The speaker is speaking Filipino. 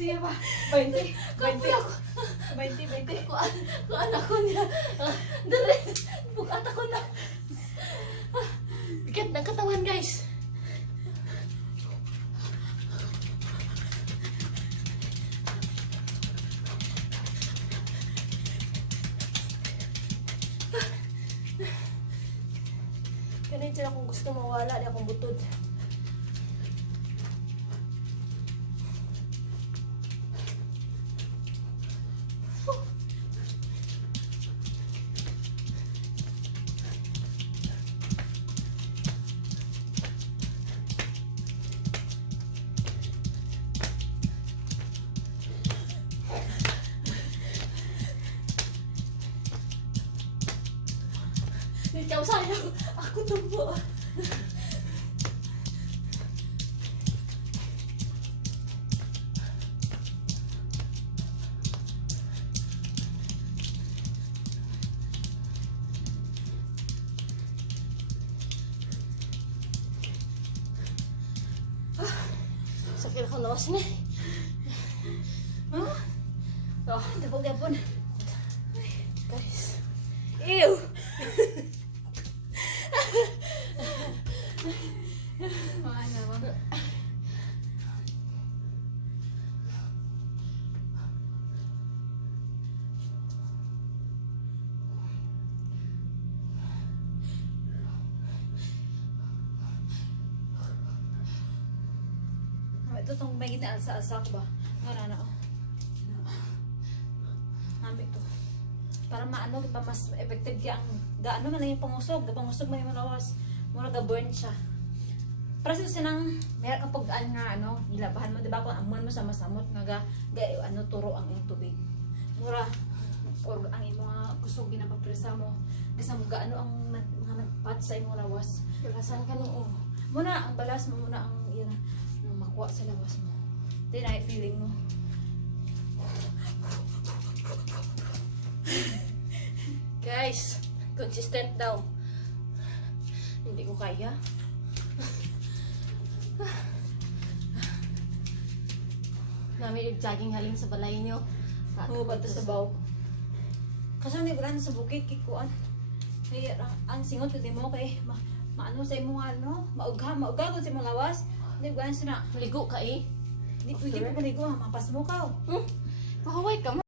Sige ba? 20. 20. Ako. 20. Kuan ako niya. Dali. Bukat ako na. Bigat ng katawan, guys. Ganun sila kung gusto mawala, di akong butod. Ikaw sayang, ako tumbo. Sakit ako nawas na. Huh? Oh, gapon-gapon. Guys. Ew! Maana ba? Ito itong may ginaalsa-alsa ko ba? Nga na ako. Nami ito. Para maano, pa mas effective kaya ang gaano man na yung pangusog. Pangusog man yung lawas. Mura ga-burn siya. Para sa sinang, mayroon kang pag-aan nga, ano, nilabahan mo, diba? Kung amuan mo sa masamot, nga ano, turo ang iyong tubig. Mura, or ang iyong mga kusog, ginapapresa mo. Kasi mo gaano ang mga nagpat sa iyong lawas. Kasan ka nung, muna, ang balas mo, muna ang, yun, makuha sa lawas mo. Then, ay feeling mo. Guys, consistent daw. Hindi ko kaya. Namin yung jogging halin sa balay nyo. Oo, ba't sa baw? Kasi hindi ko lang sa bukid, kikuan. Kaya ang singot, hindi mo kay maano sa imong ano, maugha kung sa imong lawas. Hindi ko lang sila. Maligo ka eh. Hindi pwede mo maligo, mapas mo ka. Pahaway ka mo.